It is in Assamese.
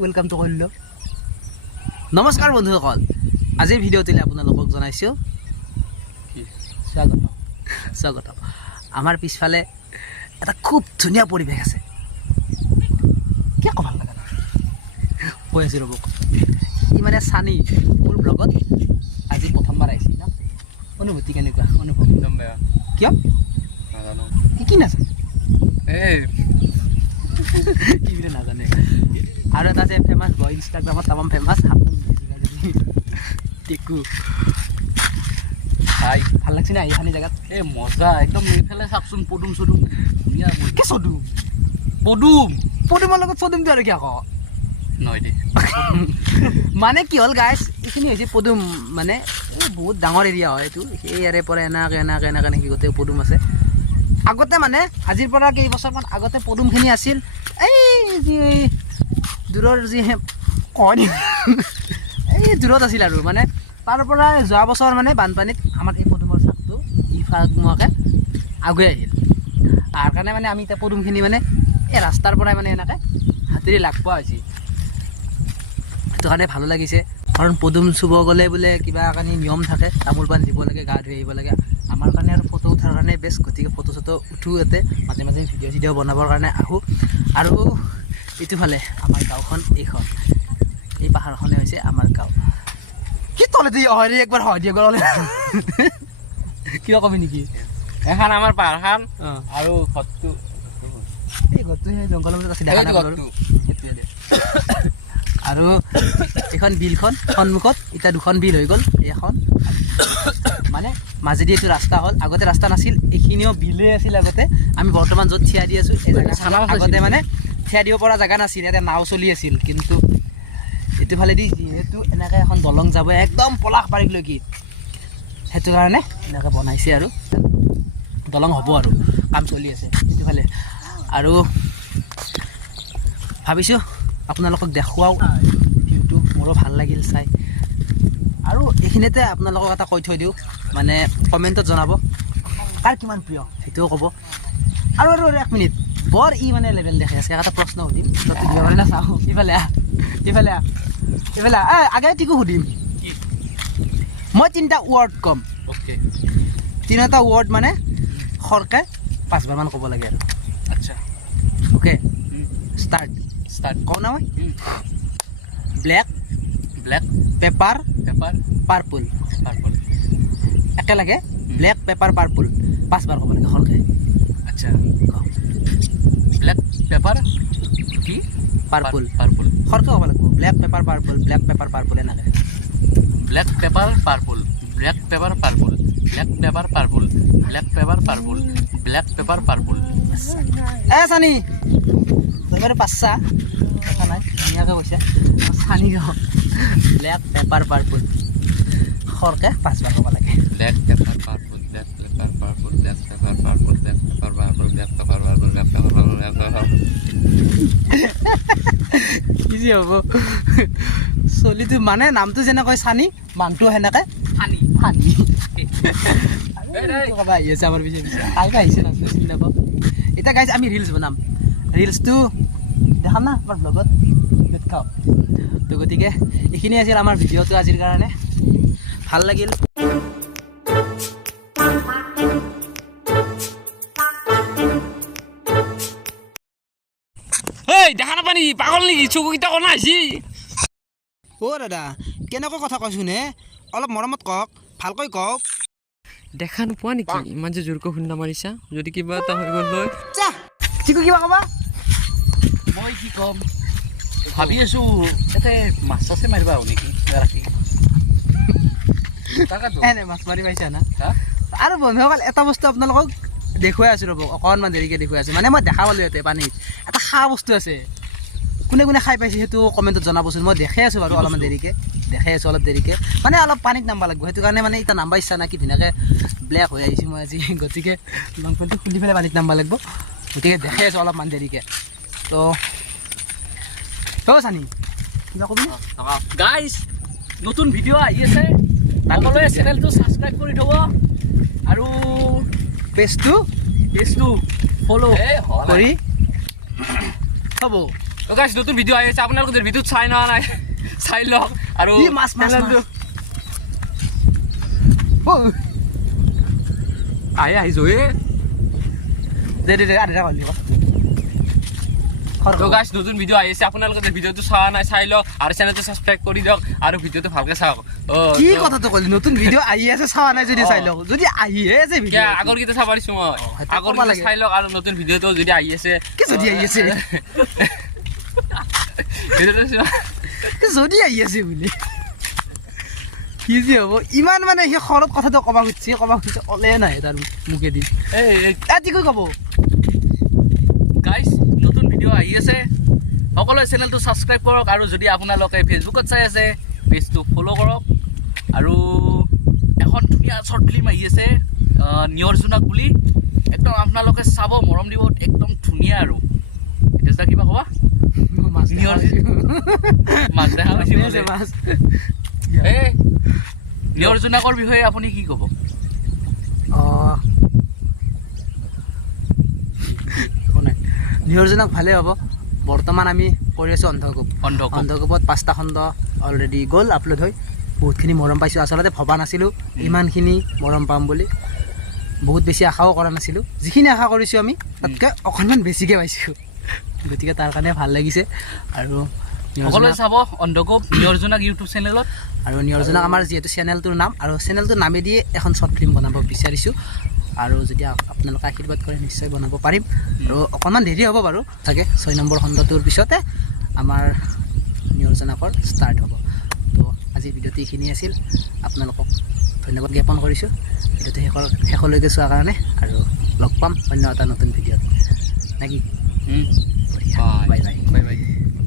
ওয়েলকাম টু কল্য নমস্কাৰ বন্ধুসকল আজিৰ ভিডিঅ'টোলৈ আপোনালোকক জনাইছোঁ স্বাগতম আমাৰ পিছফালে এটা খুব ধুনীয়া পৰিৱেশ আছে কি ক'ব ভাল লগা কৈ আছোঁ ৰ'ব ই মানে চানি মোৰ ব্লগত আজি প্ৰথমবাৰ আহিছিল ন অনুভূতি কেনেকুৱা অনুভৱ কিয় কি নাজানে কি নাজানে আৰু এটা যে ফেমাছ বয় ইনষ্টাগ্ৰামত তামাম ফেমাছ টিকু ভাল লাগছে না এইখানি জেগাত মজা একদম এইফালে চাওকচোন পদুম চদুম ধুনীয়া কি চদুম পদুমৰ লগত চদুমটো আৰু কি আকৌ নহয় দেই মানে কি হ'ল গাইছ এইখিনি হৈছে পদুম মানে বহুত ডাঙৰ এৰিয়া হয় এইটো এই ইয়াৰে পৰা এনেকৈ গোটেই পদুম আছে আগতে মানে আজিৰ পৰা কেইবছৰমান আগতে পদুমখিনি আছিল এই যি দূৰৰ যি কয় এই দূৰত আছিল আৰু মানে তাৰ পৰা যোৱা বছৰ মানে বানপানীত আমাৰ এই পদুমৰ চাকটো ইফাগমুৱাকৈ আগুৱাই আহিল আৰু কাৰণে মানে আমি এতিয়া পদুমখিনি মানে এই ৰাস্তাৰ পৰাই মানে এনেকৈ হাতেৰে লাগ পোৱা হৈছে সেইটো কাৰণে ভালো লাগিছে কাৰণ পদুম চুব গ'লে বোলে কিবা কাৰণে নিয়ম থাকে তামোল পাণ দিব লাগে গা ধুই আহিব লাগে আমাৰ কাৰণে আৰু ফটো উঠাৰ কাৰণে বেষ্ট গতিকে ফটো চটো উঠোঁ ইয়াতে মাজে মাজে ভিডিঅ' চিডিঅ' বনাবৰ কাৰণে আহোঁ আৰু এইটোফালে আমাৰ গাঁওখন এইখন এই পাহাৰখনে হৈছে আমাৰ গাঁও কি তলেদি হয় একবাৰ হয় দিয়ে গ'লে কিবা কবি নেকি এখন আমাৰ পাহাৰখন আৰু ঘৰটো এই ঘৰটো সেই জংঘলৰ মাজত আছে দেখা নাপালোঁ আৰু এইখন বিলখন সন্মুখত এতিয়া দুখন বিল হৈ গ'ল এখন মানে মাজেদি এইটো ৰাস্তা হ'ল আগতে ৰাস্তা নাছিল এইখিনিও বিলে আছিল আগতে আমি বৰ্তমান য'ত থিয় দি আছোঁ এই জেগাখনত আগতে মানে থিয় দিব পৰা জেগা নাছিল ইয়াতে নাও চলি আছিল কিন্তু এইটো ফালেদি যিহেতু এনেকৈ এখন দলং যাব একদম পলাশবাৰীলৈকে সেইটো কাৰণে এনেকৈ বনাইছে আৰু দলং হ'ব আৰু কাম চলি আছে এইটো ফালে আৰু ভাবিছোঁ আপোনালোকক দেখুৱাওঁ ভিউটো মোৰো ভাল লাগিল চাই আৰু এইখিনিতে আপোনালোকক এটা কৈ থৈ দিওঁ মানে কমেণ্টত জনাব কাৰ কিমান প্ৰিয় সেইটোও ক'ব আৰু এক মিনিট বৰ ই মানে লেভেল দেখে আছে এটা প্ৰশ্ন সুধিম দিব পাৰে না চাওঁ ইফালে আগে টিকু সুধিম মই 3টা ৱৰ্ড ক'ম অ'কে 3টা ৱৰ্ড মানে খৰকৈ 5বাৰমান ক'ব লাগে আৰু আচ্ছা অ'কে ষ্টাৰ্ট কওঁ না মই ব্লেক পেপাৰ পাৰ্পল একেলগে ব্লেক পেপাৰ পাৰ্পল 5বাৰ ক'ব লাগে খৰকৈ আচ্ছা ব্লেক পেপাৰ কি পাৰ্পল পাৰ্পল খৰকৈ ক'ব লাগিব ব্লেক পেপাৰ পাৰ্পল এনেকৈ black paper purple black paper purple black paper purple black paper purple black paper purple চানি তই পাঁচটা কথা নাই ধুনীয়াকৈ কৈছে চানি ব্লেক পেপাৰ পাৰ্পল খৰকৈ 5বাৰ ক'ব লাগে black paper purple black paper purple black paper purple black paper purple black paper purple black paper purple কি যে হ'ব চলিটো মানে নামটো যেনেকৈ চানি মানুহটো সেনেকৈ ফানি ক'বা আহি আছে আমাৰ পিছে কাইলৈ আহিছে নাছিলোঁ চিনি নাপাওঁ এতিয়া গাইজ আমি ৰিলচ বনাম ৰিলচটো দেখাম না আমাৰ ব্লগত দেখাওঁ তো গতিকে এইখিনি আছিল আমাৰ ভিডিঅ'টো আজিৰ কাৰণে ভাল লাগিল দেখা নাপানি পাগল নেকি চকুকেইটা কণা আহিছি অ' দাদা কেনেকৈ কথা কৈছোন হে অলপ মৰমত কওক ভালকৈ কওক দেখা নোপোৱা নেকি ইমান যে জোৰকৈ খুন্দা মাৰিছা যদি কিবা এটা হৈ গ'ল হয় ঠিকো কিবা ক'বা মই কি ক'ম ভাবি আছোঁ ইয়াতে মাছ চাছে মাৰিবা আহোঁ নেকি ৰাতি এনে মাছ মাৰি পাইছা না আৰু বন্ধুসকল এটা বস্তু আপোনালোকক দেখুৱাই আছোঁ ৰ'ব অকণমান দেৰিকৈ দেখুৱাই আছোঁ মানে মই দেখা পালোঁ ইয়াতে পানীত এটা খা বস্তু আছে কোনে খাই পাইছে সেইটো কমেণ্টত জনাবচোন মই দেখাই আছোঁ বাৰু অলপমান দেৰিকৈ মানে অলপ পানীত নামিব লাগিব সেইটো কাৰণে মানে এতিয়া নাম্বা ইচ্ছা নাই কি ধুনীয়াকৈ ব্লেক হৈ আহিছোঁ মই আজি গতিকে লং পেণ্টটো খুলি পেলাই পানীত নামিব লাগিব গতিকে দেখাই আছোঁ অলপমান দেৰিকৈ তো চানি কিবা ক'বি গাইজ নতুন ভিডিঅ' আহি আছে সকলোৱে চেনেলটো ছাবস্ক্ৰাইব কৰি থ'ব আৰু পেজটো ফ'ল' এই হ'ল কৰি হ'ব তো গাইছ নতুন ভিডিঅ' আহি আছে আপোনালোকে যদি ভিডিঅ'ত চাই নোৱা নাই চাই লওক আৰু ই মাছ মাছ চেনেলটো আহিছোঁ দে আধা কৰিলি তো গাইছ নতুন ভিডিঅ' আহি আছে আপোনালোকে যদি ভিডিঅ'টো চোৱা নাই চাই লওক আৰু চেনেলটো ছাবস্ক্ৰাইব কৰি দিয়ক আৰু ভিডিঅ'টো ভালকৈ চাওক কি কথাটো ক'লি নতুন ভিডিঅ' আহি আছে চাৱা নাই যদি চাই লওক যদি আহিহে আছে ভিডিঅ' আগৰকেইটা চাব পাৰিছোঁ মই সেইটো আগৰ ক'ব লাগে। চাই লওক আৰু নতুন ভিডিঅ'টো যদি আহি আছে কি যদি আহি আছে ভিডিঅ'টো চোৱা। যদি আহি আছে বুলি কি যে হ'ব ইমান মানে সি খৰত কথাটো ক'ব খুজিছে ক'লে নাই তাৰ মুখেদি এই কি ক'ব গাইছ নতুন ভিডিঅ' আহি আছে সকলোৱে চেনেলটো ছাবস্ক্ৰাইব কৰক আৰু যদি আপোনালোকে ফেচবুকত চাই আছে পেজটো ফ'ল' কৰক আৰু এখন ধুনীয়া শ্বৰ্ট ফিল্ম আহি আছে নিয়ৰ জোনাক বুলি একদম আপোনালোকে চাব মৰম দিব একদম ধুনীয়া আৰু এতিয়া কিবা ক'বা মাছ নিয়ৰ মাছ দেখা পাইছে মাছ এই নিয়ৰ জোনাকৰ বিষয়ে আপুনি কি ক'ব অঁ একো নাই নিয়ৰজনক ভালেই হ'ব বৰ্তমান আমি কৰি আছোঁ অন্ধকূপ অন্ধকূপত 5টা খণ্ড অলৰেডি গ'ল আপলোড হৈ বহুতখিনি মৰম পাইছোঁ আচলতে ভবা নাছিলোঁ ইমানখিনি মৰম পাম বুলি বহুত বেছি আশাও কৰা নাছিলোঁ যিখিনি আশা কৰিছোঁ আমি তাতকৈ অকণমান বেছিকৈ পাইছোঁ গতিকে তাৰ কাৰণে ভাল লাগিছে আৰু সকলোৱে চাব অন্ধকূপ নিয়ৰ জোনাক ইউটিউব চেনেলত আৰু নিয়ৰজনক আমাৰ যিহেতু চেনেলটোৰ নাম আৰু চেনেলটোৰ নামেদিয়ে এখন শ্বৰ্ট ফিল্ম বনাব বিচাৰিছোঁ আৰু যদি আপোনালোকে আশীৰ্বাদ কৰে নিশ্চয় বনাব পাৰিম আৰু অকণমান দেৰি হ'ব বাৰু চাগে 6 নম্বৰ খণ্ডটোৰ পিছতে আমাৰ নিয়ৰজনাকৰ ষ্টাৰ্ট হ'ব তো আজিৰ ভিডিঅ'টো এইখিনি আছিল আপোনালোকক ধন্যবাদ জ্ঞাপন কৰিছোঁ ভিডিঅ'টো শেষলৈকে চোৱাৰ কাৰণে আৰু লগ পাম অন্য এটা নতুন ভিডিঅ'ত নে কি